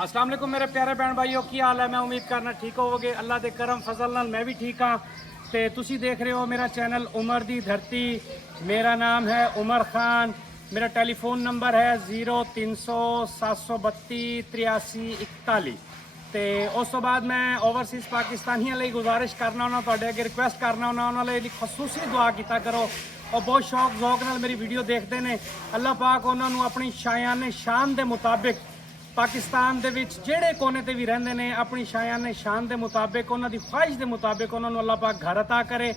अस्सलाम वालेकुम मेरे प्यारे भैन भाइयों, की हाल है। मैं उम्मीद करना ठीक होवोगे। अल्लाह दे करम फजल नाल मैं भी ठीक हाँ। तो तुसी देख रहे हो मेरा चैनल उमर दी धरती। मेरा नाम है उमर खान। मेरा टेलीफोन नंबर है 0300 732 83 41। तो उस तो बाद मैं ओवरसीज़ पाकिस्तानियों लिए गुजारिश करना उन्होंने तुहाडे अगे रिक्वेस्ट करना उन्होंने खसूसी दुआ किया करो और बहुत शौक ज़ौक नाल मेरी वीडियो देखते हैं। अल्लाह पाक उन्होंने अपनी शायाने शान के मुताबिक पाकिस्तान दे विच जेड़े कोने ते भी रहिंदे ने अपनी शायाने शान के मुताबिक उन्होंने ख्वाहिश के मुताबिक उन्होंने अल्लाह पाक घर अता करे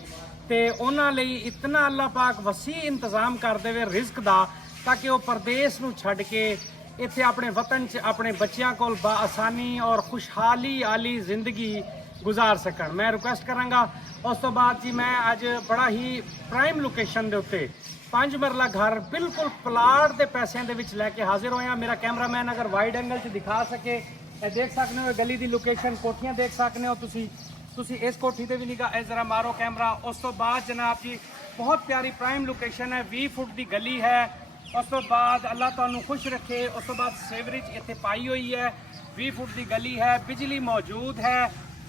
तो उन्होंने लिए इतना अल्लाह पाक वसी इंतजाम कर देवे रिस्क का, ताकि वह परदेस नूं छड्ड के इत्थे अपने वतन च अपने बच्चों को आसानी और खुशहाली आली जिंदगी गुजार सकन। मैं रिक्वेस्ट करांगा। उस तो बाद जी मैं अज बड़ा ही प्राइम लोकेशन के उत्ते 5 मरला घर बिल्कुल प्लाट के पैसों के लैके हाजिर होया। मेरा कैमरामैन अगर वाइड एंगल से दिखा सके, देख सकते हो गली की लोकेशन, कोठियां देख सकते हो तुसी इस कोठी से भी निगाह जरा मारो कैमरा। उस तो बाद जनाब जी बहुत प्यारी प्राइम लोकेशन है, 20 फुट की गली है। उस तो बाद अल्लाह तुहानू खुश रखे। उस तो बाद सेवरेज इत्थे पाई हुई है, 20 फुट की गली है, बिजली मौजूद है,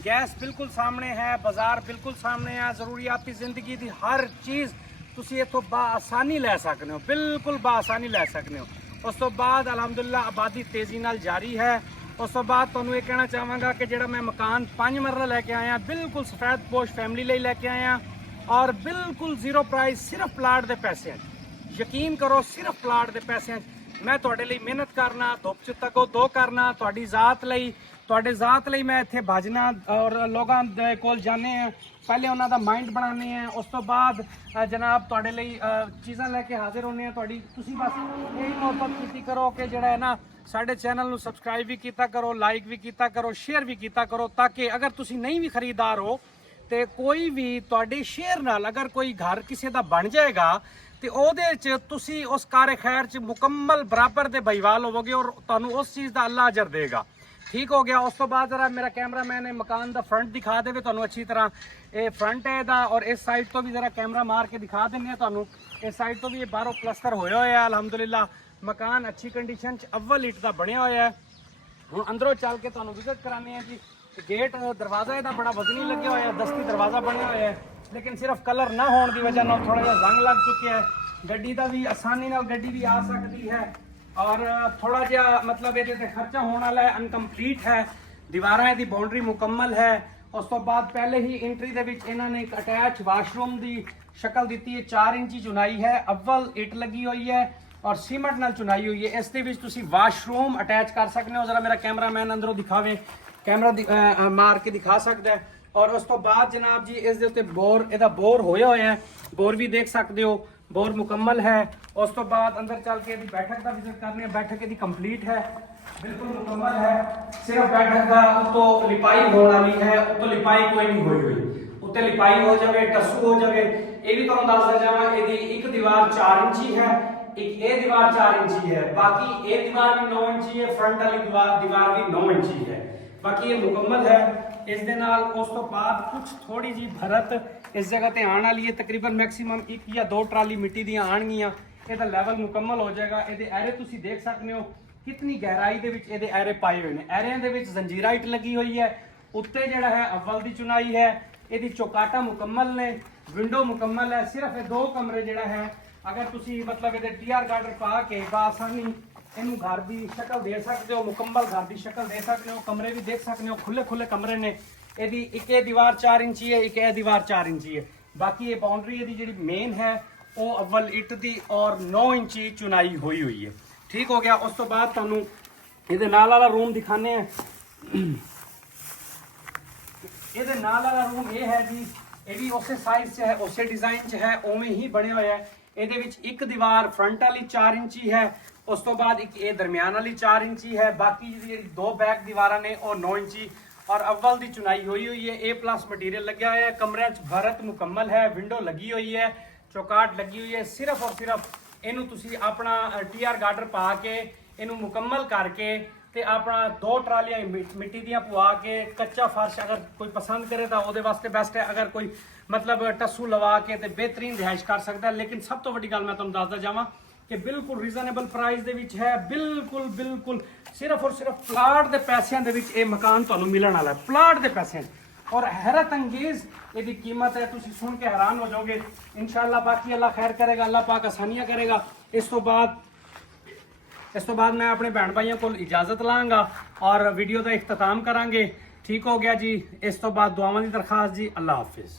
गैस बिल्कुल सामने है, बाजार बिल्कुल सामने है। जरूरियाती जिंदगी की हर चीज़ तुसी इत्थों बाआसानी लै सकते हो, बिल्कुल बाआसानी लै सकते हो। उस तो बाद अलहमदुलिल्लाह आबादी तेज़ी नाल जारी है। उस तो बाद तुहानू ये कहना चाहांगा कि जिहड़ा मैं मकान 5 मरला लैके आया बिल्कुल सफेद पोश फैमिली लिए लैके आया और बिल्कुल जीरो प्राइस, सिर्फ प्लाट के पैसे हैं। यकीन करो सिर्फ प्लाट के पैसे हैं। मैं तुहाडे लिए मेहनत करना, धुप च तगो दो करना, तुहाडी ज़ात लई, तुहाडे ज़ात लई मैं इत्थे भजना और लोगों दे कोल जाने हैं, पहले उन्हों का माइंड बनाने हैं। उस तो बाद जनाब तुहाडे लई चीज़ां लैके हाजिर होने हैं। तुहाडी तुसी बस यही मोहब्बत की करो कि जिहड़ा है ना साडे चैनल नूं सबसक्राइब भी किया करो, लाइक भी किया करो, शेयर भी किया करो, ताकि अगर तुसी नहीं भी खरीदार हो तो कोई भी तुहाडे शेयर नाल अगर कोई घर किसी का बन जाएगा तो ਉਹਦੇ ਚ ਤੁਸੀਂ उस कार खैर च मुकम्मल बराबर ਦੇ भाईवाल होवोगे और ਤੁਹਾਨੂੰ उस चीज़ का अल्लाह अजर देगा। ठीक हो गया। उस तो बाद जरा मेरा कैमरामैन है मकान का फ्रंट दिखा दे ਤੁਹਾਨੂੰ अच्छी तरह। ये फ्रंट है ਇਹਦਾ और इस साइड तो भी जरा कैमरा मार के दिखा देंगे ਤੁਹਾਨੂੰ। इस साइड तो भी ये बाहरों प्लस्तर होया होया है अलहमदुलिल्लाह। मकान अच्छी कंडीशन च अव्वल ईट का बनया होया है। हुण अंदरों चल के ਤੁਹਾਨੂੰ विजिट कराने हैं जी। गेट दरवाजा ਇਹਦਾ बड़ा वजनी लगे होया है, दस्ती दरवाजा बनया होया है, लेकिन सिर्फ कलर ना होने की वजह नाल थोड़ा जिहा रंग लग चुके हैं। गड्डी का भी आसानी नाल गड्डी भी आ सकती है और थोड़ा जिहा मतलब ये खर्चा होने वाला है, अनकंप्लीट है। दीवारां दी बाउंड्री मुकम्मल है। उस तो बाद पहले ही एंट्री दे विच इन्होंने एक अटैच वाशरूम की शक्ल दी है, 4 इंची चुनाई है, अव्वल इट लगी हुई है और सीमेंट नाल चुनाई हुई है। इस दे विच तुसी वाशरूम अटैच कर सकते हो। जरा मेरा कैमरामैन अंदरों दिखावे, कैमरा मार के दिखा सकता है। और उस तो बाद जनाब जी इस दे उत्ते बोर, इहदा बोर होया होया है, बोर भी देख सकते हो, बोर मुकम्मल है। उस तो बाद अंदर चल के यदि बैठक का विजिट करने, बैठक यदि कंप्लीट है, बिल्कुल मुकम्मल है। सिर्फ बैठक का उत्तो लिपाई होने वाली है, उत्तो लिपाई कोई नहीं हुई हुई, उत्ते लिपाई हो जाए, टस्सू हो जाए। ये भी तुहानू दस जावां, इहदी एक दीवार 4 इंची है, एक ये दीवार 4 इंची है, बाकी ये दीवार भी 9 इंची है, फ्रंट वाली दीवार भी 9 इंची है, बाकी ये मुकम्मल है। इस दे नाल उस तो बाद कुछ थोड़ी जी भरत इस जगह ते आने वाली है, तकरीबन मैक्सीमम 1 या 2 ट्राली मिट्टी दी आणगियां। ਇਹਦਾ ਲੈਵਲ ਮੁਕੰਮਲ ਹੋ ਜਾਏਗਾ। ਇਹਦੇ ਐਰੇ ਤੁਸੀਂ ਦੇਖ ਸਕਦੇ ਹੋ ਕਿਤਨੀ ਗਹਿਰਾਈ ਦੇ ਵਿੱਚ ਇਹਦੇ ਐਰੇ ਪਾਏ ਹੋਏ ਨੇ। ਐਰਿਆਂ ਦੇ ਵਿੱਚ ਜ਼ੰਜੀਰਾ ਇੱਟ ਲੱਗੀ ਹੋਈ ਹੈ। ਉੱਤੇ ਜਿਹੜਾ ਹੈ ਅਵਲ ਦੀ ਚੁਨਾਈ ਹੈ, ਇਹਦੀ ਚੌਕਾਟਾ ਮੁਕੰਮਲ ਨੇ, ਵਿੰਡੋ ਮੁਕੰਮਲ ਹੈ। ਸਿਰਫ ਇਹ 2 ਕਮਰੇ ਜਿਹੜਾ ਹੈ ਅਗਰ ਤੁਸੀਂ मतलब ਇਹਦੇ TR ਗਾਰਡਰ ਪਾ ਕੇ ਬਾਸਾਨੀ ਇਹਨੂੰ घर की शक्ल दे सकते हो, मुकम्मल घर की शक्ल दे सकते हो। कमरे भी देख सकते हो, खुले खुले कमरे ने। यदि एक दीवार 4 इंची है, एक दीवार 4 इंची है। बाकी ये बाउंड्री यदि जी मेन है वो अव्वल इट दी और 9 इंची चुनाई हुई है। ठीक हो गया। उस तो बाद तुहानू ये नाल वाला रूम दिखाने हैं। ये नाल वाला रूम ये है जी, ये भी उस साइज च है, उस डिजाइन च है, उवें ही बने हुए है। ये एक दीवार फ्रंट वाली 4 इंची है, उस तो बाद एक ये दरम्यान वाली 4 इंची है, बाकी जी 2 बैक दीवार ने और 9 इंची और अव्वल की चुनाई हुई है। A+ मटीरियल लगे हुआ है। कमरे भरत मुकम्मल है, विंडो लगी हुई है, चौकाट लगी हुई है। सिर्फ और सिर्फ इनू तुसी अपना TR गार्डर पा के इनू मुकम्मल करके ते अपना 2 ट्रालियां मिट्टी दियां पवा के कच्चा फर्श अगर कोई पसंद करे तो वो वास्ते बेस्ट है। अगर कोई मतलब टस्सू लवा के ते बेहतरीन रिहाइश कर सकता है। लेकिन सब तो वड्डी गल मैं तुहानू दसदा जावां ਕਿ ਬਿਲਕੁਲ ਰੀਜ਼ਨੇਬਲ ਪ੍ਰਾਈਸ ਦੇ ਵਿੱਚ ਹੈ, ਬਿਲਕੁਲ ਸਿਰਫ ਔਰ ਸਿਰਫ ਪਲਾਟ ਦੇ ਪੈਸਿਆਂ ਦੇ ਵਿੱਚ ਇਹ ਮਕਾਨ ਤੁਹਾਨੂੰ ਮਿਲਣ ਵਾਲਾ ਹੈ, ਪਲਾਟ ਦੇ ਪੈਸਿਆਂ ਔਰ ਹੈਰਤ ਅੰਗੇਜ਼ ਇਹਦੀ ਕੀਮਤ ਹੈ, ਤੁਸੀਂ ਸੁਣ ਕੇ ਹੈਰਾਨ ਹੋ ਜਾਓਗੇ ਇਨਸ਼ਾਅੱਲਾ। ਬਾਕੀ ਅੱਲਾ ਖੈਰ ਕਰੇਗਾ, ਅੱਲਾ ਪਾਕ ਆਸਾਨੀਆਂ ਕਰੇਗਾ। ਇਸ ਤੋਂ ਬਾਅਦ ਮੈਂ ਆਪਣੇ ਭੈਣ ਭਾਈਆਂ ਕੋਲ ਇਜਾਜ਼ਤ ਲਾਂਗਾ ਔਰ ਵੀਡੀਓ ਦਾ ਇਖਤਤਾਮ ਕਰਾਂਗੇ। ਠੀਕ ਹੋ ਗਿਆ ਜੀ। ਇਸ ਤੋਂ ਬਾਅਦ ਦੁਆਵਾਂ ਦੀ ਦਰਖਾਸਤ ਜੀ। ਅੱਲਾ ਹਾਫਿਜ਼।